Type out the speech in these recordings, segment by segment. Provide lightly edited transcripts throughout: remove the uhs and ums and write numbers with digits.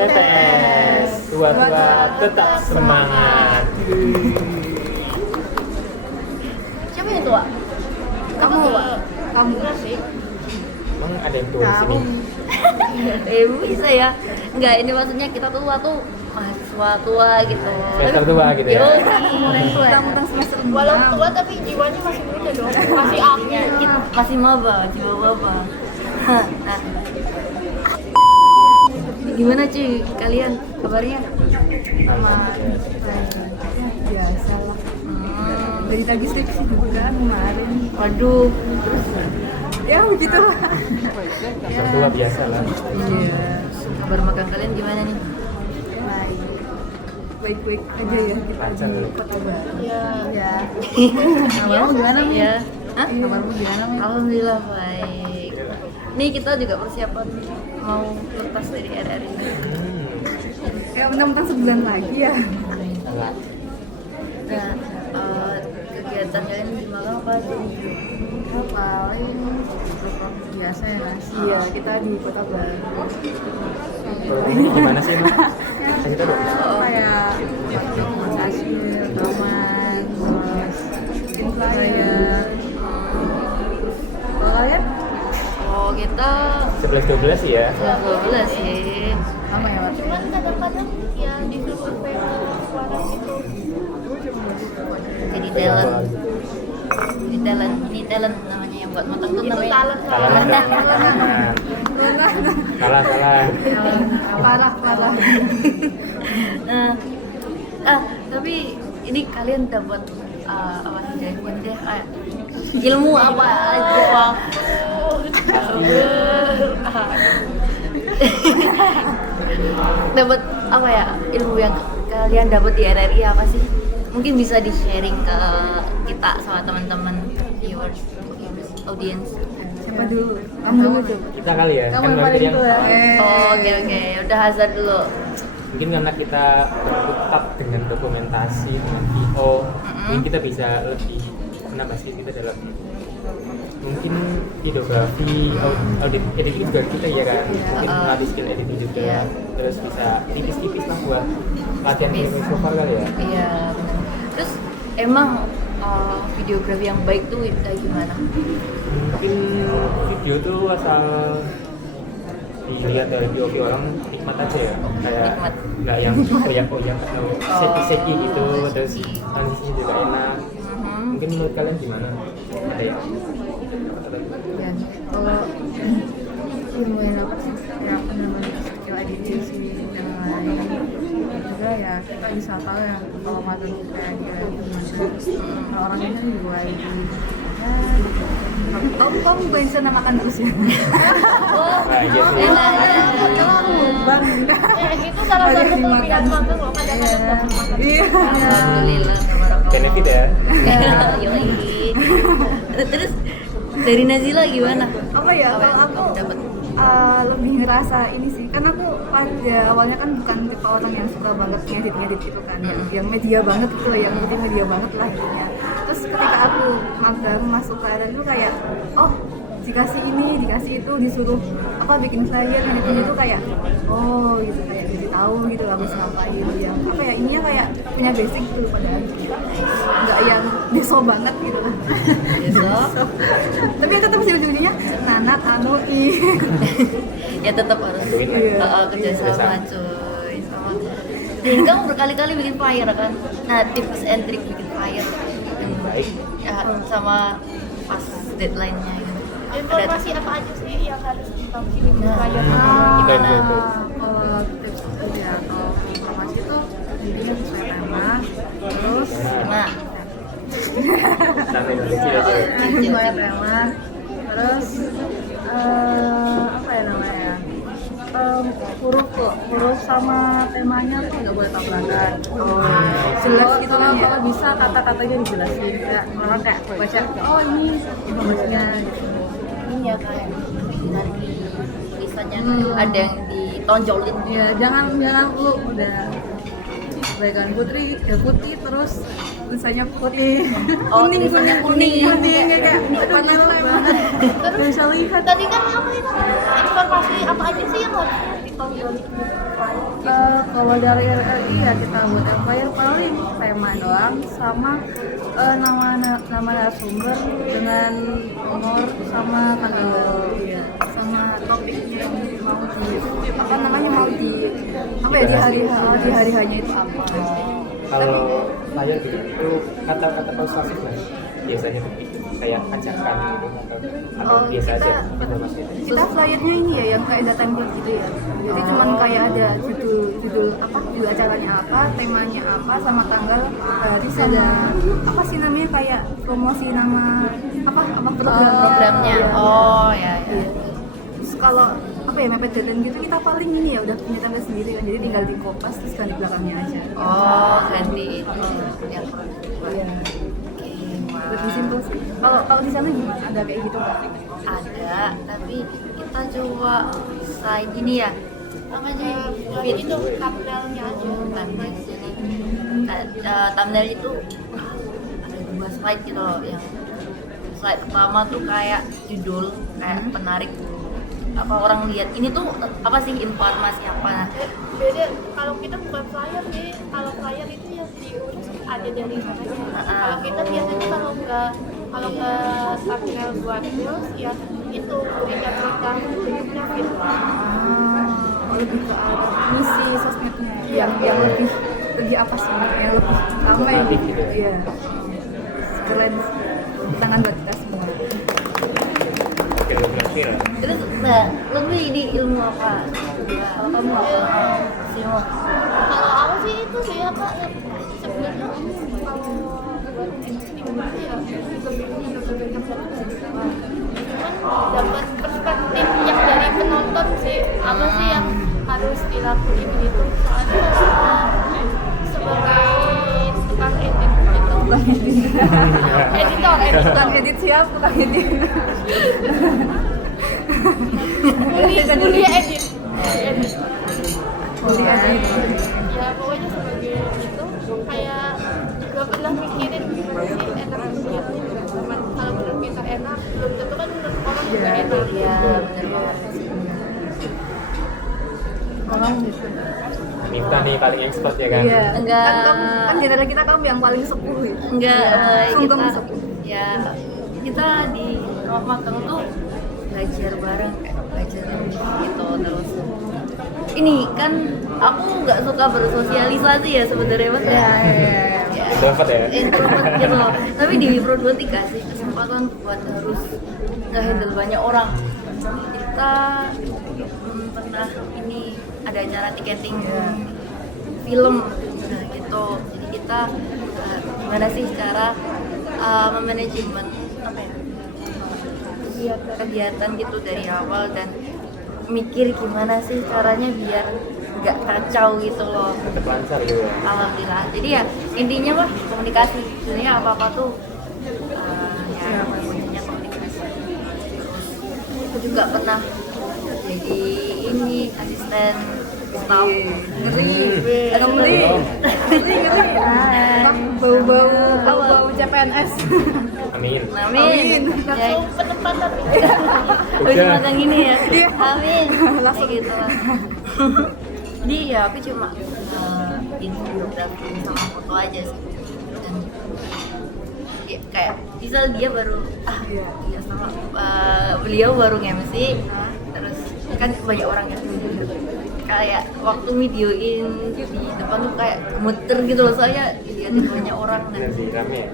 TTS, tua-tua tetap semangat. Siapa yang tua? Kamu tua? Kamu sih. Emang ada yang tua di sini? Bisa ya. Enggak, ini maksudnya kita tua tuh mahasiswa tua gitu. Semester tua gitu ya? Mulai tua. tentang semester Walau tua tapi jiwanya masih muda dong, masih aktif. Kita masih maba, jiwa maba. Nah, gimana cuy kalian kabarnya? sama biasa lah. Dari tadi skripsi juga kemarin. Waduh, Ya begitu lah. Semester tua biasa lah. Iya. kabar magang kalian gimana nih? Baik-baik aja ya kita Lancar. di Kota Baru. Ya, Ya. Kabarmu gimana nih? Ya, hah? Kabarmu gimana nih? Alhamdulillah baik. Nih kita juga persiapan mau lepas dari RR ini. Ya mentang-mentang sebulan lagi ya. Enggak. Nah, kegiatan kalian di magang apa aja? Paling biasa ya Mas. Iya, kita di Kota Baru. Ini gimana sih emang? Kasih tahu dong. Kayak organisasi, taman, terus inflyer. Kalau kalian? Oh, kita 11-12 sih ya. 12 sih. Sama ya Mas? cuman kadang-kadang ya disuruh suara itu. Jadi talent. Ini talent namanya yang buat matang tuh Itu namanya. talent. Salah. Parah. Nah, tapi ini kalian dapat apa sih jagoan deh? Ilmu apa aja? Dapat apa ya? Ilmu yang kalian dapat di RRI apa sih? Mungkin bisa di sharing ke kita sama teman-teman viewers, audience. Siapa dulu? Kamu dulu tuh. Kita kali ya. Kamu Kan yang baru paling yang tua. Oh, oke. Udah hazard dulu. mungkin karena kita tetap dengan dokumentasi dengan VO, mungkin kita bisa lebih menambah skill kita dalam mungkin videografi, audit editing juga kita ya kan, mungkin melatih skill editing juga, Iya. terus bisa tipis-tipis lah buat latihan voiceover kali ya. Iya, benar. Terus emang videografi yang baik tuh kayak gimana? Mungkin video tuh asal dilihat dari POV orang nikmat aja ya, kayak Nikmat. nggak yang koyak-koyak atau seki-seki gitu, terus transisinya juga enak. Mungkin menurut kalian gimana? Ada ya? Ya, kalau ilmu yang apa sih? Ya apa namanya skill editing sih dan lain juga ya kita bisa tahu ya kalau materi kayak dia gimana. Kalau orangnya kan juga ini. Ya, gitu. Kamu bisa makan terus ya? Nah, iya sih. Bang. Itu salah satu kelebihan magang loh, kadang-kadang dapat makan. Iya. Alhamdulillah, tabarakallah. Benefit ya. Yoi. Terus dari Nazila gimana? Apa ya? Apa yang Kalau aku kamu dapat? lebih ngerasa ini sih, karena aku pada awalnya kan bukan tipe orang yang suka banget ngedit gitu kan, yang media banget gitu, yang penting media banget lah intinya. Terus ketika aku magang masuk ke RR itu kayak, oh dikasih ini, dikasih itu, disuruh apa bikin flyer ngedit itu kayak, oh gitu kayak jadi tahu gitu harus ngapain, yang apa ya ininya kayak punya basic gitu padahal nggak yang deso banget gitu lah. Besok Tapi tetap sih ujung-ujungnya nanat anui. ya tetap harus Iya. kerja sama cuy. Sama. Dan kamu berkali-kali bikin flyer kan? Nah, tips and trick bikin flyer yang Baik. ya, sama pas deadline-nya gitu. Informasi apa aja sih yang harus ditahu di flyer? Gimana? Kalau tips itu ya, kalau informasi itu intinya sesuai tema, terus Nah, Sampai dulu sih aja. sesuai tema, terus apa ya namanya? Huruf sama temanya tuh nggak boleh tabrakan. Jelas gitu kan ya. Kalau bisa kata-katanya dijelasin, ya orang kayak baca, oh ini informasinya gitu. ini ya kayak dari tulisannya ada yang ditonjolin. Ya jangan lu udah bagian putri ya putih terus tulisannya putih. Oh, tulisannya kuning. kayak warna banget. Terus Bisa lihat. tadi kan apa itu informasi apa aja sih yang harus ditonjolin di flyer? Kalau dari RRI ya kita buat Empire paling tema doang sama nama narasumber dengan nomor sama tanggal sama topiknya yang mau di apa ya di hari hanya itu apa. Kalau saya gitu itu kata-kata persuasif lah biasanya begitu kayak ajakan gitu atau biasa aja informasi. Kita flyernya ini ya yang kayak ada template gitu ya. Jadi cuman kayak ada judul acaranya apa, temanya apa, sama tanggal hari sama apa sih namanya kayak promosi nama apa programnya. Iya. Oh ya. Terus kalau apa ya mepet deadline gitu kita paling ini ya udah punya template sendiri kan, jadi tinggal di kopas terus ganti belakangnya aja. Oh, ganti itu yang Iya. Lebih simpel sih. Kalau di sana gimana? Ada kayak gitu nggak? ada, tapi kita coba selain gini ya. Namanya itu thumbnailnya aja. thumbnail di sini. Thumbnail itu ada 2 slide gitu loh, yang slide pertama tuh kayak judul, kayak penarik apa orang lihat ini tuh apa sih informasi apa. Beda kalau kita bukan flyer nih, kalau flyer itu yang diurus ada dari sananya. Kalau kita biasanya kalau nggak thumbnail buat news ya itu berita hidupnya gitu. Lebih ke arah misi sosmednya yang lebih apa sih yang lebih ramai gitu. Iya. Keren tangan buat kita semua. Oke, berhasil. Terus lebih di ilmu apa? Kalau kamu apa? Ilmu Kalau aku sih itu sih apa sebenarnya kalau buat editing gitu ya lebih cuman dapat perspektif yang dari penonton sih apa sih yang harus dilakuin gitu soalnya sebagai tukang edit itu editor Edit siap, tukang edit. kuliah edit Edit. ya pokoknya sebagai itu kayak gak pernah mikirin gimana sih enak enaknya cuman kalau menurut kita enak belum tentu kan menurut orang juga enak ya bener banget. Tolong gitu. Nifta nih paling expert ya kan? Iya. Enggak. Kan generasi kita kamu yang paling sepuh ya. Enggak, Sungkem kita sepuh. ya kita di rumah magang tuh belajar bareng, kayak belajar gitu. Terus ini kan aku nggak suka bersosialisasi ya sebenarnya mas ya. Dapat ya? Introvert gitu loh. Tapi di Pro 2 dikasih kesempatan buat harus nge-handle banyak orang. Kita pernah ini ada acara tiketing film nah gitu. Jadi kita gimana sih cara memanajemen apa ya kegiatan gitu dari awal dan mikir gimana sih caranya biar nggak kacau gitu loh. Tetap lancar gitu ya? Alhamdulillah. Jadi ya intinya mah komunikasi. Sebenarnya apa-apa tuh ya kuncinya komunikasi. Terus aku juga pernah jadi ini asisten staff. Ngeri. Bau CPNS. Amin. Amin. Ya, langsung penempatan habis Udah. makan gini ya. Amin. Langsung. Kayak gitu lah. Jadi ya aku cuma ini fotografi sama foto aja sih. Dan ya, kayak misal dia baru dia sama beliau baru MC terus kan banyak orang yang kayak waktu videoin di depan tuh kayak gemeter gitu loh soalnya dilihatin banyak orang dan Bener sih, rame ya?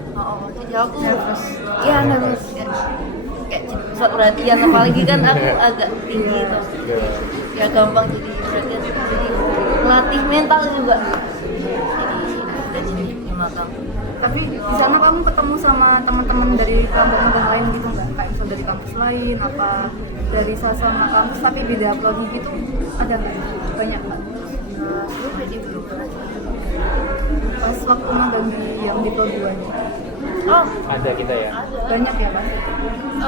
jadi aku ya nervous kayak pusat perhatian apalagi kan aku agak tinggi tuh ya gampang jadi perhatian jadi melatih mental juga jadi di magang. Tapi di sana kamu ketemu sama teman-teman dari kelompok lain gitu nggak? Kayak misal dari kampus lain, apa dari sama kampus tapi beda prodi gitu ada nggak? Banyak nggak? Aku jadi belum pernah. Pas waktu magang di yang di prodi aja. Oh, Ada kita ya? ada Banyak ya Pak?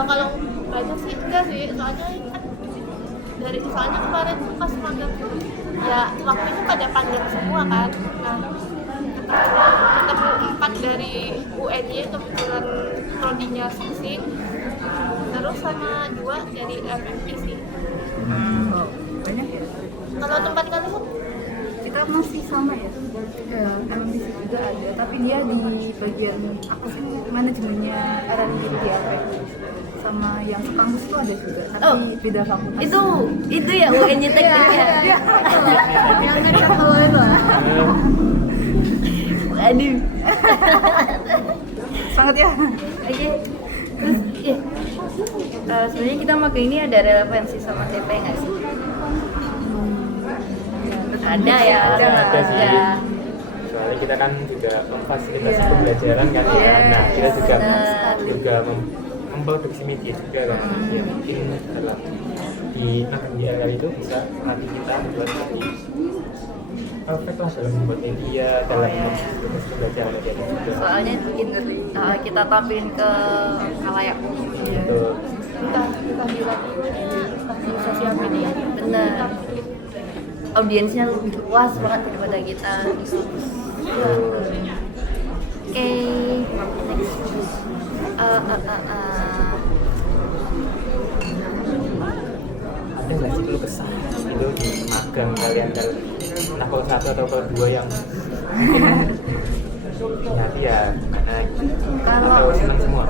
kalau banyak sih enggak sih soalnya kan soalnya kemarin tuh pas magang tuh ya waktunya pada panjang semua kan nah ketemu 4 dari UNY kebetulan prodinya fisik terus sama 2 dari FMP sih Banyak ya? kalau tempat kalian Di kita masih sama ya. Ya, emang di situ juga ada, tapi dia di bagian apa sih manajemennya R&D di AP. Sama yang sekampus itu ada juga, tapi beda fakultas. Itu ya UNY tekniknya. Iya, yang ngecek kalau itu. Aduh. Sangat ya. Oke. Terus sebenarnya kita pakai ini ada relevansi sama TP nggak sih? Ada ya. Ada sih. Soalnya kita kan juga memfasilitasi pembelajaran kan ya. Nah, kita juga memproduksi media juga kan. Ya, mungkin dalam di RRI itu bisa nanti kita membuat lebih perfect lah dalam membuat media, dalam proses pembelajaran media juga. Soalnya kita tampilin ke khalayak. Gitu. Entah di radionya, entah di sosial media. Benar. Audiensnya lebih luas banget daripada kita. Oke, next. Ada nggak sih keluh kesah itu di magang kalian dalam level 1 atau level 2 yang mungkin hati ya atau senang semua?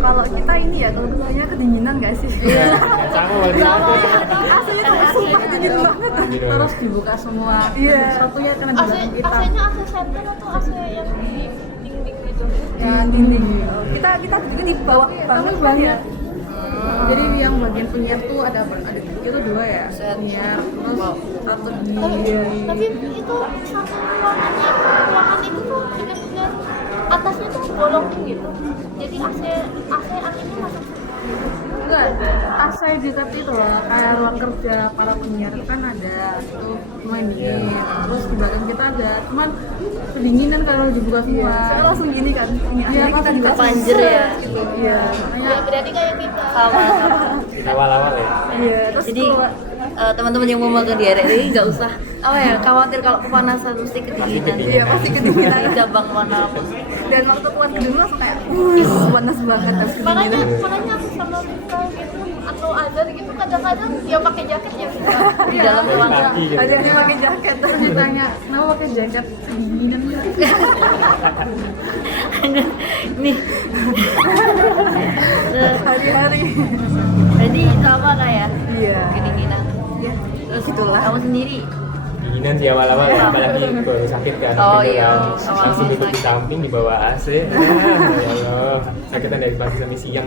Kalau kita ini ya, kalau misalnya kedinginan nggak sih? Iya, sama wali aku. Aslinya tuh sumpah dingin banget. Terus dibuka semua. Iya. Satunya kena AC, belakang kita. AC-nya AC center atau AC yang di dinding gitu? Ya dinding. Kita juga di bawah banget kan ya. Jadi yang bagian penyiar tuh ada tiga tuh dua ya. Penyiar terus satu di Tapi itu satu ruangan itu tuh benar-benar atasnya tuh bolong gitu. Jadi AC anginnya masuk. enggak AC dekat itu loh, kayak ruang kerja para penyiar kan ada tuh lumayan dingin. Terus di belakang kita ada, cuman kedinginan kalau dibuka semua. Saya langsung gini kan. Iya, Kita juga Panjer ya. gitu. Iya. Ya berarti kayak kita. Sama. Awal-awal ya. Iya, terus Jadi teman-teman yang mau magang di RRI nggak usah khawatir kalau kepanasan mesti kedinginan. iya pasti kedinginan. Di cabang mana pun. Dan waktu keluar gedung langsung kayak panas banget harus Makanya kedinginan. aku sama Mika gitu atau Azhar gitu kadang-kadang dia pakai jaket ya kita. Di dalam ruangan. Lagi gitu. Ada yang pakai jaket. Terus ditanya, kenapa pakai jaket kedinginan nggak? Nih. Hari-hari. Jadi sama lah ya. Iya. Kedinginan. Ya, Terus itulah. kamu sendiri Dinginan sih awal-awal ya, apalagi baru sakit kan. Oh gitu iya, kan. awal-awal Langsung duduk di sakit. samping di bawah AC. Ya Allah, sakitan dari pagi sampai siang.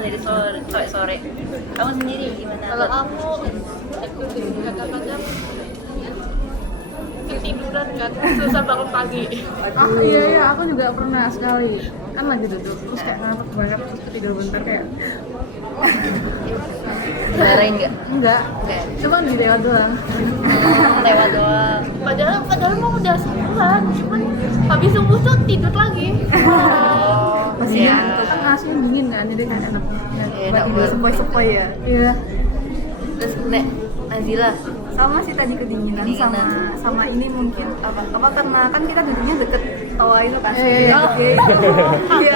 dari sore. Kamu sendiri gimana? Kalau aku kadang-kadang ketiduran kan susah bangun pagi. Iya, aku juga pernah sekali. Kan lagi duduk, terus kayak ngantuk banget, terus ketidur bentar kayak Dimarahin nggak? enggak, Enggak. cuman di lewat doang. Lewat doang. Padahal mau udah sembuhan, cuman habis sembuh tuh tidur lagi. Masih Ya. ngantuk. Kan AC-nya dingin kan, jadi kayak enak. Enak Tidur banget. sepoi-sepoi ya. Iya. Terus Nazila, Sama sih tadi kedinginan sama ini mungkin apa karena kan kita duduknya deket toa itu kan. Iya. Iya.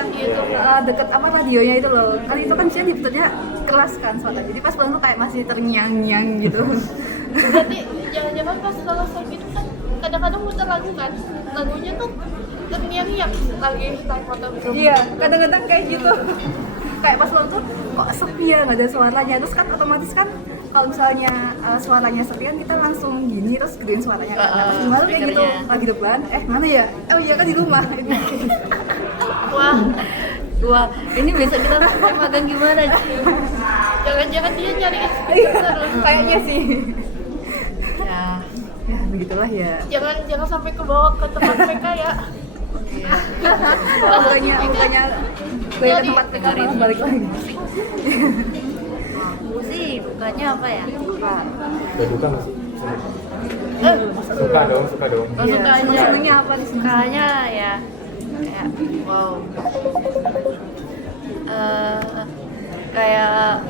Deket apa radionya itu loh. Kan itu kan sih ditutunya keras kan suara. Jadi pas bangun tuh kayak masih terngiang-ngiang gitu. Berarti jangan-jangan pas selesai gitu kan kadang-kadang muter lagu kan, lagunya tuh terngiang-ngiang lagi naik motor. Iya, kadang-kadang kayak gitu. Kayak pas bangun tuh kok sepi ya, nggak ada suaranya. Terus kan otomatis kan kalau misalnya suaranya sepi kan kita langsung gini terus gedein suaranya kan. Pas malam kayak gitu, speakernya. lagi depan, mana ya? Oh iya kan di rumah. wah, ini besok kita sampai magang gimana sih? Jangan-jangan dia nyari speaker terus. Kayaknya sih. Ya, Ya begitulah ya. Jangan sampai ke bawah ke tempat mereka ya. Bukannya gue ke tempat PK malah balik lagi. aku sih dukanya apa ya? Udah duka nggak sih? Suka dong. Oh, Iya, sukanya. seneng-senengnya apa di sini? Sukanya ya kayak wow. Kayak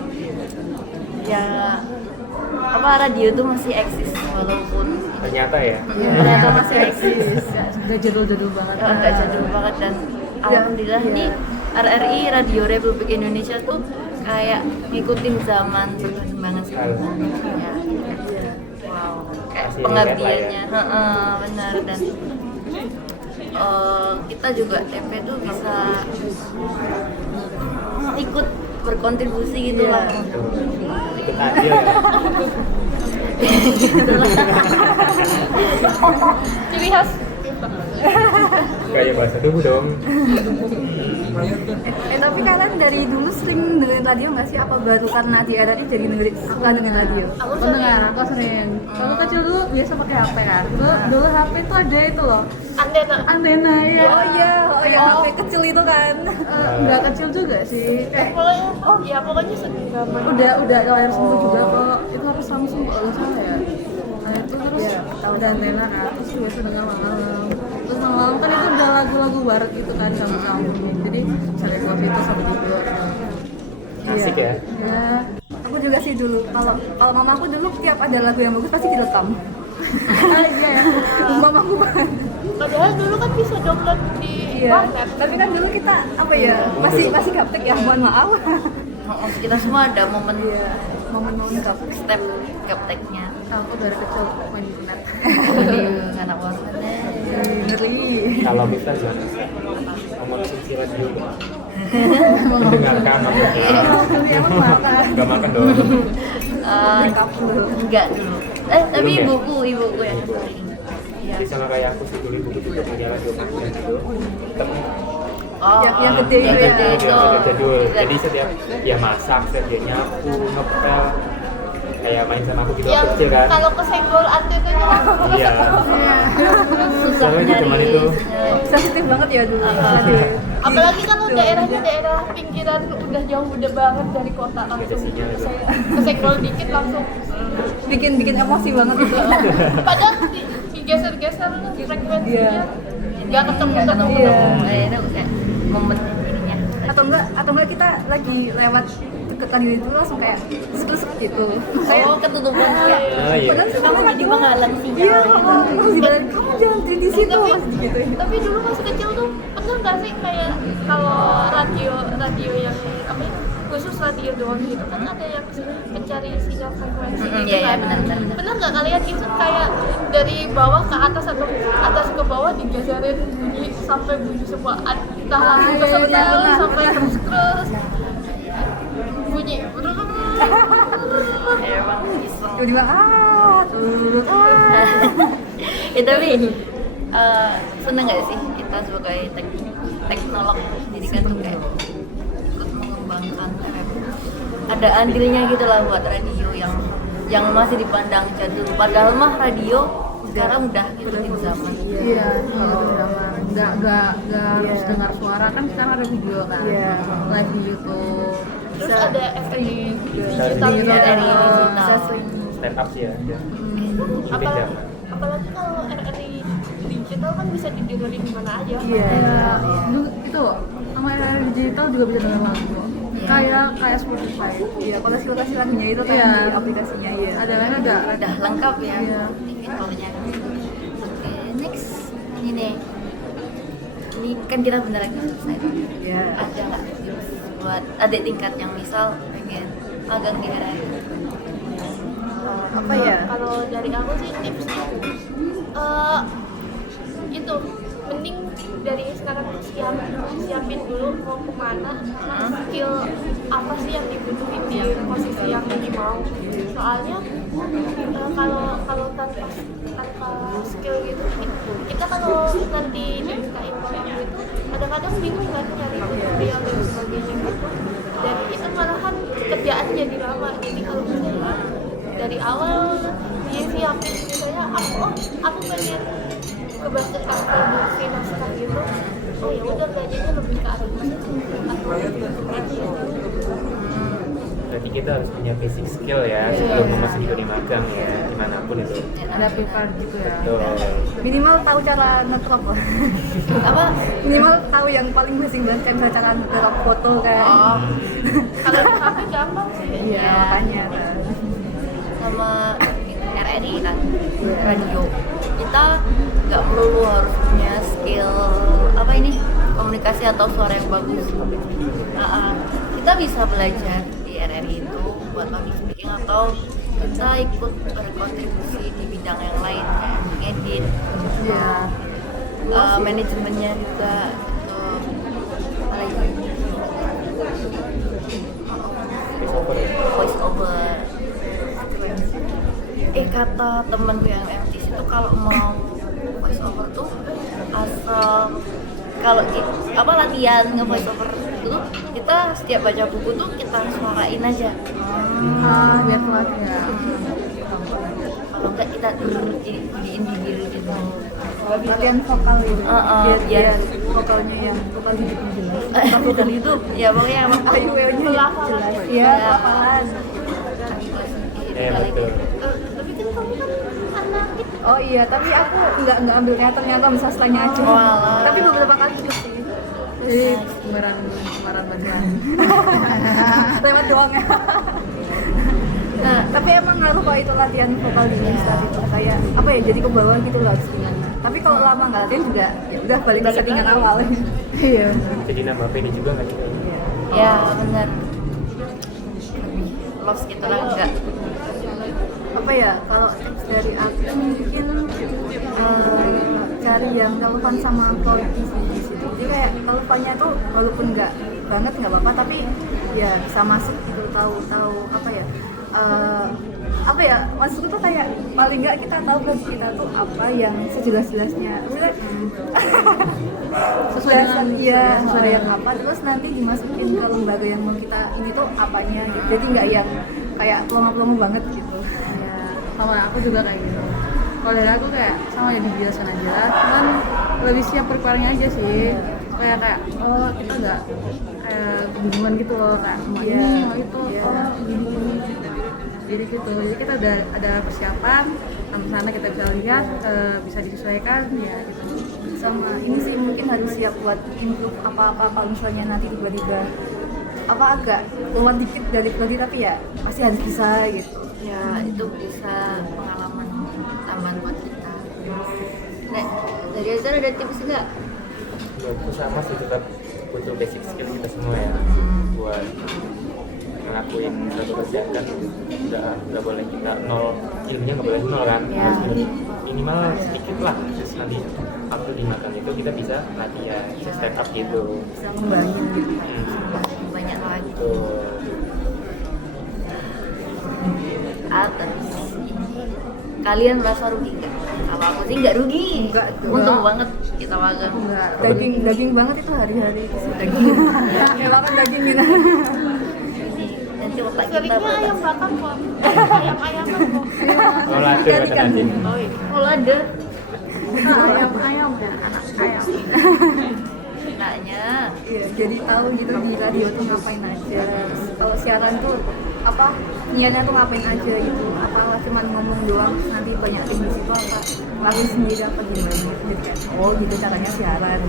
ya apa radio tuh masih eksis walaupun Ternyata ya. ternyata masih eksis. Udah jadul-jadul banget. Ya, udah jadul banget dan alhamdulillah iya. nih RRI Radio Republik Indonesia tuh kayak ngikutin zaman perkembangan sekarang. Ya, wow. kayak Masih pengabdiannya. relate lah ya. Benar. Dan kita juga TP tuh bisa ikut berkontribusi gitu lah. Ikut adil ya. Ciri khas Kayak bahasa tubuh dong. Tapi kalian dari dulu sering dengerin radio nggak sih? Apa baru karena di RRI jadi suka dengerin radio? aku Pendengar, aku sering. Kalau kecil dulu biasa pakai HP kan. Dulu HP itu ada itu loh, antena antena ya. Oh ya, HP kecil itu kan. Nggak kecil juga sih. pokoknya pokoknya sedih banget. Udah layar sentuh juga kok. Itu harus Samsung kalau nggak salah ya. Nah itu terus udah antena kan. Terus biasa dengar malam. Terus malam kan itu udah lagu-lagu barat gitu kan kamu. Jadi cari buat itu sampai tidur. Asik ya. Ya. Aku juga sih dulu. Kalau mama aku dulu tiap ada lagu yang bagus pasti direkam. Iya ya. Mamaku banget. Padahal dulu kan bisa download di Iya. warnet. Tapi kan dulu kita apa ya? Masih gaptek ya, mohon maaf. Kita semua ada momen Momen-momen gaptek. step gapteknya. Aku dari kecil main internet. Anak warnet. Ngeri. Kalau kita jangan ngomong kunci radio mendengarkan maksudnya. Emang makan. Gak makan dong. Enggak dulu. Tapi Belum ya? ibuku yang sering. Iya. Jadi sama kayak aku sih dulu ibuku juga punya radio kecil gitu. Tapi Yang gede yang itu ya. gede itu. jadul. Jadi setiap dia masak, setiap dia nyapu, ngepel, kayak main sama aku gitu Yang waktu kecil kan. kalau kesenggol antenanya Iya. Susah Soalnya nyari. zaman itu. Sensitif banget ya dulu. apalagi kalau daerahnya daerah pinggiran udah jauh udah banget dari kota langsung Beda sinyal itu. kesenggol dikit langsung bikin emosi banget gitu. padahal digeser-geser frekuensinya nggak ketemu Iya. Itu kayak momen ininya. atau enggak kita lagi lewat deketan itu langsung kayak sek gitu. Kayak Ketutupan kayak. Oh iya. padahal Kamu jadi menghalang Iya, sinyal. terus dibalik kamu jangan di situ tapi masih gitu. tapi dulu masih kecil tuh pernah nggak sih kayak kalau radio yang apa ya, khusus radio doang gitu kan ada yang mencari sinyal frekuensi gitu Iya, kan. benar. Pernah nggak kalian itu kayak dari bawah ke atas atau atas ke bawah digeserin bunyi sampai bunyi semua entah langsung ke setel pernah. sampai terus bunyi Emang iseng. Tiba-tiba turut Ya tapi seneng gak sih kita sebagai teknolog jadi kan tuh kayak ikut mengembangkan FM. Ada andilnya gitu lah buat radio yang masih dipandang jadul. Padahal mah radio sekarang udah ikutin zaman. Iya, kalau nggak harus dengar suara kan sekarang ada video kan, Iya. live di YouTube. terus ada FTI digital Digital. juga Dari bisa digital. sering Stand up sih ya. Ikutin apalagi, zaman. apalagi kalau RRI digital kan bisa didengerin di mana aja. iya. Dulu itu sama RRI digital juga bisa dengar lagu. Iya. Kayak Spotify. Iya, kalau lokasi lagunya itu kan Iya. di aplikasinya ya. Ada lain ada. Udah lengkap ya Iya. fiturnya. Oke, next ini kan kita bentar lagi selesai. Iya. Ada nggak tips buat adik tingkat yang misal pengen magang di RRI? Apa ya? Kalau dari aku sih tips itu mending dari sekarang tuh siapin dulu mau kemana, skill apa sih yang dibutuhin di posisi yang lagi mau. Soalnya kalau tanpa skill gitu kita kalau nanti dimintain PM gitu kadang-kadang bingung kan nyari tutorial dan sebagainya gitu, dan itu malahan kerjaan jadi lama. Jadi kalau misalnya dari awal dia siapin misalnya aku pengen kebaca produksi naskah gitu, oh ya udah belajarnya lebih ke arah itu. Berarti kita harus punya basic skill ya sebelum memasuki dunia magang ya, dimanapun itu. Ada paper gitu ya. Betul. Minimal tahu cara nge-crop. Apa? Minimal tahu yang paling basic banget kayak misalnya cara nge-crop foto kayak. Kalau di HP gampang sih. Iya, makanya. Sama RRI kan radio kita nggak perlu harus punya skill apa ini komunikasi atau suara yang bagus. Kita bisa belajar di RRI itu buat public speaking atau kita ikut berkontribusi di bidang yang lain kan, ngedit, Iya. manajemennya juga, apa lagi? Voiceover ya. Voice over. Kata temenku yang MTC itu kalau mau voice over tuh asal kalau latihan nge voice over itu tuh kita setiap baca buku tuh kita suarain aja. Biar kuat ya. Kalau enggak kita diin di biru gitu. Latihan vokal gitu. Biar vokalnya yang vokal hidupnya jelas. vokal hidup ya pokoknya emang Ayu-ayunya jelas. Iya, hafalan. Betul. Tapi kan kamu kan anak itu. Oh iya, tapi aku nggak ambil teaternya, aku ambil sastranya aja. Walah. Tapi beberapa kali ikut sih. Jadi kemarin bagian. Lewat doang ya. Nah, tapi emang ngaruh kok itu latihan vokal di saat itu kayak apa ya, jadi ke bawah gitu loh settingannya. Tapi kalau lama nggak latihan juga ya udah balik ke settingan awal. Iya. Jadi nambah pede juga nggak sih? Ya benar. Lost gitu lah enggak. Apa ya, kalau tips dari aku mungkin cari yang relevan sama politisi di situ. Jadi kayak relevannya tuh walaupun nggak banget nggak apa-apa, tapi ya bisa masuk gitu, tahu apa ya, maksudku tuh kayak paling nggak kita tahu kan kita tuh apa yang sejelas-jelasnya. Sesuai dengan sesuai yang apa, terus nanti dimasukin ke lembaga yang mau kita ini tuh apanya gitu. Jadi nggak yang kayak pelongo-pelongo banget gitu. Ya, sama aku juga kayak gitu. Kalau dari aku kayak sama ya dibiasain aja, cuman lebih siap prepare-nya aja sih. Kayak kita nggak kayak kebingungan gitu loh, kayak mau ini mau itu, gini. Jadi gitu, jadi kita udah ada persiapan, sampai sana kita bisa lihat, bisa disesuaikan ya gitu. Sama ini sih mungkin harus siap buat improve apa-apa kalau misalnya nanti tiba-tiba agak lewat dikit dari tadi, tapi ya pasti harus bisa gitu. Ya itu bisa pengalaman tambahan buat kita. Nah, dari Azhar ada tips nggak? Aku sama sih, tetap butuh basic skill kita semua ya buat ngelakuin suatu kerjaan. Nggak boleh kita nol, ilmunya nggak boleh nol kan, harus minimal sedikit lah, terus nanti waktu di magang itu kita bisa latihan, bisa step up gitu. Bisa ngembangin gitu. Banyak lagi. Tuh. Terus kalian merasa rugi nggak? Kalau aku sih nggak rugi. Enggak, Untung banget kita magang. Daging banget itu hari-hari. Daging. Ya makan daging gitu. Nanti otak kita Seringnya ayam bakar kok. Ayam-ayaman kok. Oh, lado kata Nadine. kalau ada Ayam ya, anak ayam. enaknya Iya, jadi tahu gitu di radio tuh ngapain aja. Terus kalau siaran tuh niatnya tuh ngapain aja gitu. Apa cuma ngomong doang, terus nanti banyak tim di situ apa ngelakuin sendiri apa gimana. Jadi kayak gitu caranya siaran.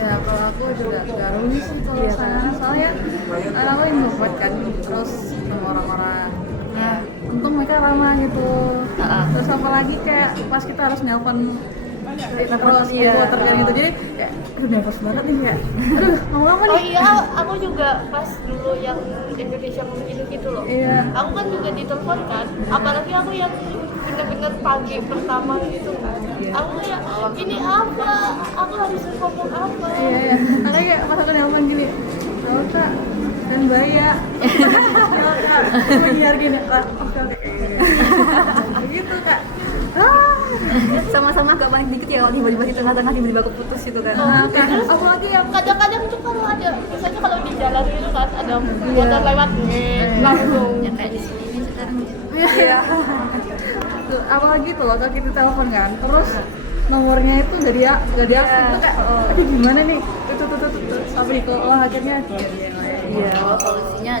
Ya kalau aku juga nggak rugi sih kalau sana, soalnya kan aku yang membuat kan terus sama orang-orang. ya Untung mereka ramah gitu. Heeh. Terus apalagi kayak pas kita harus nelpon terus Iya. reporter kan gitu, jadi kayak aduh nervous banget nih kayak aduh ngomong apa Oh nih. iya, aku juga pas dulu yang Indonesia Memilih gitu loh. Iya. Aku kan juga ditelepon kan, apalagi aku yang bener-bener pagi pertama gitu kan. Aku kayak ini apa? Aku harus ngomong apa? Iya. Makanya kayak pas aku nelpon gini, kalau kak dan ya kalau kak menyiar gini, oke gitu kak. Sama-sama agak panik dikit ya kalau tiba-tiba di tengah-tengah tiba-tiba keputus gitu kan. Terus Apalagi yang kadang-kadang tuh kalau ada, misalnya kalau di jalan itu kan ada motor lewat langsung. yang kayak di sini nih sekarang. Iya. tuh, apalagi tuh loh kalau kita telepon kan, terus nomornya itu gak diaktif tuh kayak aduh gimana nih itu sampai ke akhirnya Iya. Kalau solusinya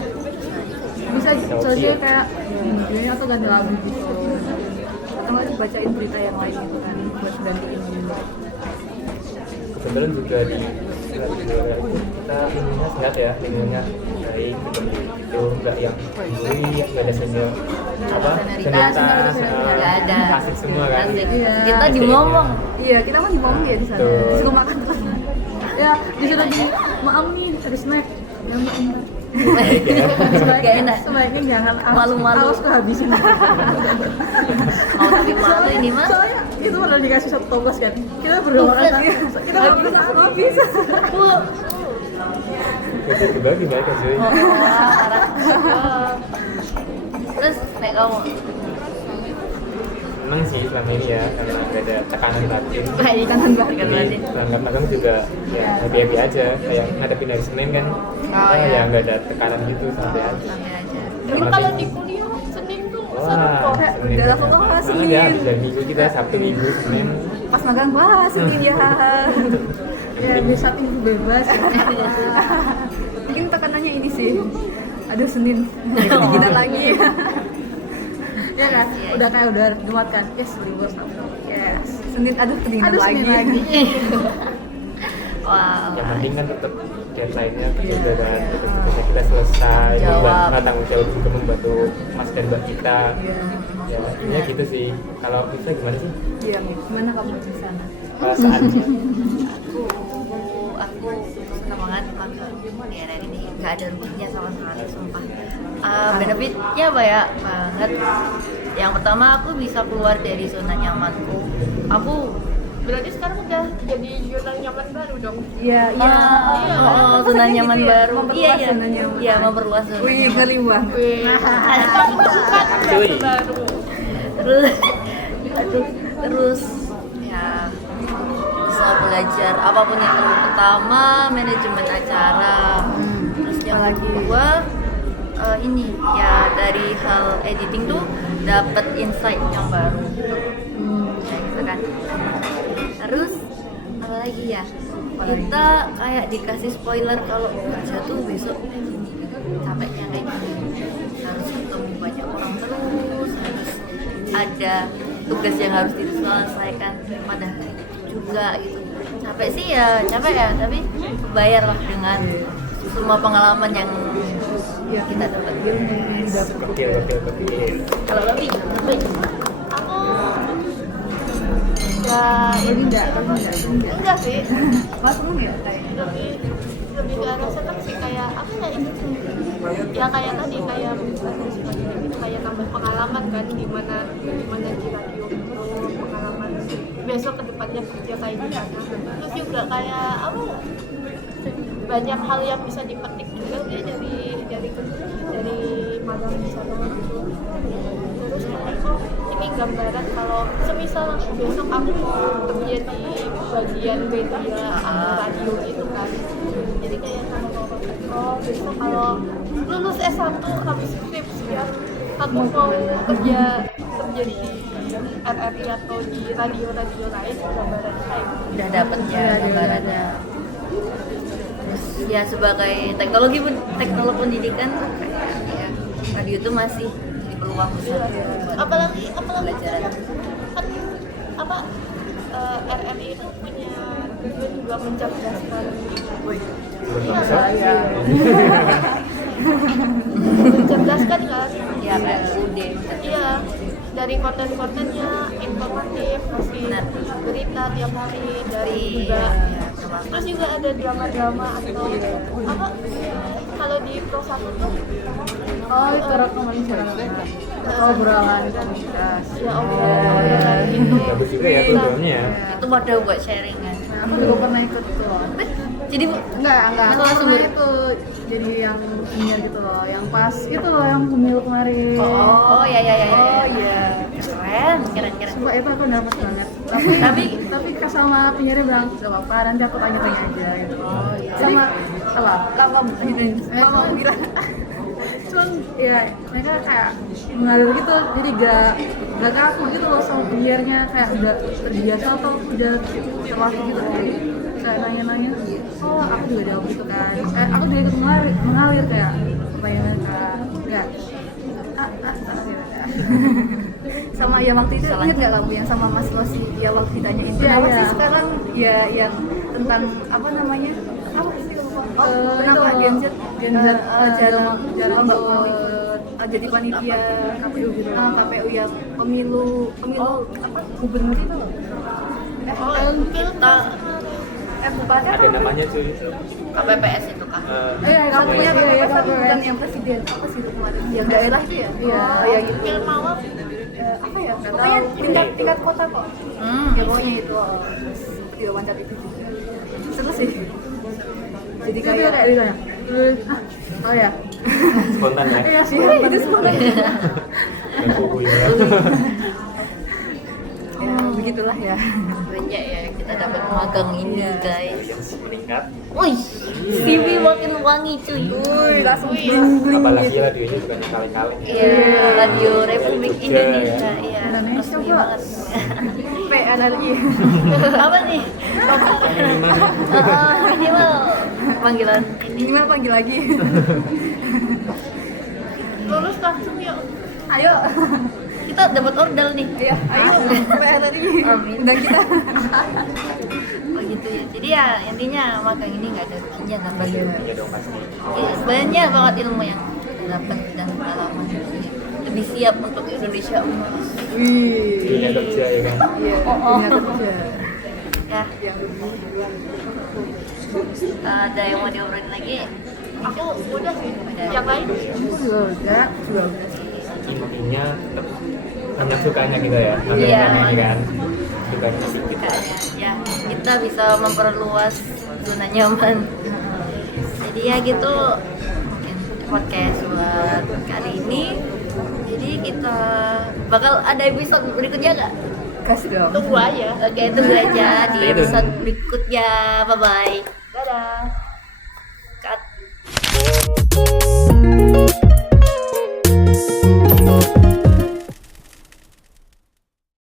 bisa soalnya kayak ini atau ganti lagu gitu. Atau nggak dibacain berita yang lain gitu kan buat gantiin dulu. Kebetulan juga di kita ininya sehat ya, lingkungannya baik, itu nggak yang bully, nggak ada senior senioritas, nggak ada. asik semua kan. Asik. Iya. Kita dimomong. Iya, kita mah dimomong ya di sana. Betul. Disuruh makan terus. Ya disuruh gini, maaf nih ada snack yang Baik ya. Gak enak. Sebaiknya jangan Malu-malu. alas kehabisin. Mau tapi malu ini mah. Soalnya itu udah dikasih satu toples kan. Kita berdua makan. Kita berdua habis. Kita kebagi baik aja. Terus nek kamu Seneng sih selama ini ya, karena nggak ada tekanan batin. kayak kangen banget kan Jadi berarti. berangkat magang juga ya happy aja, kayak ngadepin hari Senin kan. Oh, iya. Ya nggak ada tekanan gitu santai aja. Santai aja. Tapi kalau di kuliah Senin tuh seru Wah, kok. Senin. Udah langsung ke Senin. Ya, bisa minggu kita Sabtu Minggu Senin. Pas magang wah Senin ya. Ya bisa tinggi bebas. Mungkin tekanannya ini sih. Aduh Senin, kita lagi. Ya kan? Iya. Udah kayak udah Jumat kan. Yes, libur Sabtu. Yes. Senin aduh kedinginan Aduh, lagi. Senin lagi. Wow. Yang penting kan tetap deadline-nya terjaga kan, bisa kita selesai, Jawab. tanggung jawab juga membantu mas dan mbak kita. Ya, intinya gitu sih. Kalau bisa gimana sih Iya, gimana kamu di sana? perasaannya? aku senang banget magang di RR ini, nggak ada ruginya sama sekali sumpah. Benefitnya banyak banget. Yang pertama aku bisa keluar dari zona nyamanku. Aku Berarti sekarang udah jadi zona nyaman baru dong. Iya, iya. zona nyaman gitu ya? baru. Memperluas Iya, zona nyaman. iya, memperluas zona Wih, nyaman. ngeri banget. Wih, kamu kesukaan Cuy. udah baru. terus ya bisa belajar apapun itu. Pertama manajemen acara, terus yang kedua ini ya dari hal editing tuh dapat insight yang baru gitu. Ya gitu kan. Terus apa lagi ya, kita kayak dikasih spoiler kalau kerja tuh besok capeknya kayak gini, harus ketemu banyak orang terus, harus ada tugas yang harus diselesaikan pada hari itu juga gitu. Capek sih ya capek ya, tapi bayar lah dengan semua pengalaman yang kita dapat. Gokil. Kalau lebih Aku enggak sih. Langsung ya kayak. Lebih ke arah senang sih, kayak apa ya itu ya kayak tadi kayak kayak nambah pengalaman kan, gimana di radio itu pengalaman besok kedepannya kerja kayak gimana. Terus juga kayak apa ya, banyak hal yang bisa dipetik juga sih dari magang di sana gitu. Terus ini gambaran kalau semisal besok aku mau kerja di bagian media atau radio gitu kan, jadi kayak besok kalau lulus S1 habis skripsi ya aku mau kerja di RRI atau di radio lain, gambaran kayak gitu. udah dapet ya gambarannya. Terus ya sebagai teknologi pendidikan kayak ya radio itu masih jadi peluang besar buat apalagi pelajaran. kan apa RRI itu punya tujuan juga mencerdaskan. Iya, mencerdaskan kan. Ya kayak UD Iya, dari konten-kontennya informatif, masih Benar. berita tiap hari, dari Iya, juga iya, sama. terus juga ada drama-drama atau apa, kalau di Pro 1 tuh Oh, itu rekaman cerita. Obrolan komunitas. ya obrolan gitu. Bagus juga ya programnya ya. Itu wadah buat sharing kan. Aku juga pernah ikut tuh loh. Jadi Enggak, Itu aku langsung pernah itu jadi yang senior gitu loh, yang pas itu loh yang pemilu kemarin. oh ya. Oh iya. Keren. Sumpah itu aku nervous banget. Tapi sama penyiarnya bilang gak apa-apa, nanti aku tanya-tanya aja gitu. Oh iya. Sama apa? Lama kamu bilang. Cuman ya mereka kayak mengalir gitu, jadi gak kaku gitu loh sama penyiarnya, kayak udah terbiasa atau udah terlatih gitu. Jadi kayak nanya-nanya, oh aku juga jawab gitu kan. Aku juga ikut mengalir kayak pertanyaan kayak Sama ya waktu itu Salah. ingat nggak kamu yang sama Mas Rosi dia waktu ditanyain Iya, kenapa iya. sih sekarang ya yang tentang apa namanya apa sih kamu kenapa itu, Gen Z Gen Z, jarang jarang nggak ke- mau ikut jadi panitia KPU gitu. KPU yang pemilu apa gubernur itu loh. Oh, kita Bupati ada namanya cuy. KPPS itu kan. kamu punya Iya, iya, KPPS KPPS. bukan yang presiden apa sih itu kemarin yang daerah itu ya Iya. oh ya gitu Ilmawak apa ya pokoknya tingkat kota kok ya pokoknya itu di wawancara itu juga seru sih jadi Itu kayak kayak ditanya. Oh ya. Spontan ya. Iya sih. itu semuanya Dan buku ini ya. ya begitulah ya Banyak ya kita dapat magang ini guys. Meningkat. Wih, CV makin wangi cuy. langsung Apalagi radionya bukan yang kali-kali. Iya, Radio Republik Jogja, Indonesia. ya. Iya, Indonesia, resmi Pak. banget. PNRI Apa nih? Minimal panggilan ini. minimal panggil lagi lulus langsung yuk. ayo Kita dapat ordal nih. ya ayo PNRI Amin. undang kita Oh gitu ya. Jadi ya intinya magang ini nggak ada ruginya dapat. Iya dong pasti. Banyak banget ilmu yang kita dapat dan pengalaman. Lebih siap untuk Indonesia emas. Dunia kerja ya kan. iya dunia kerja Ya, yang ada yang mau diobrolin lagi? Aku udah sih. Yang lain Juga. Intinya tetap banyak sukanya kita ya. Iya. Ini kan. Sukanya sedikit. Kayaknya ya kita bisa memperluas zona nyaman. Jadi ya gitu mungkin podcast buat kali ini. Jadi kita bakal ada episode berikutnya nggak? kasih dong tunggu aja. Oke, tunggu aja di Stay tune. episode berikutnya. Bye bye. Dadah. Cut.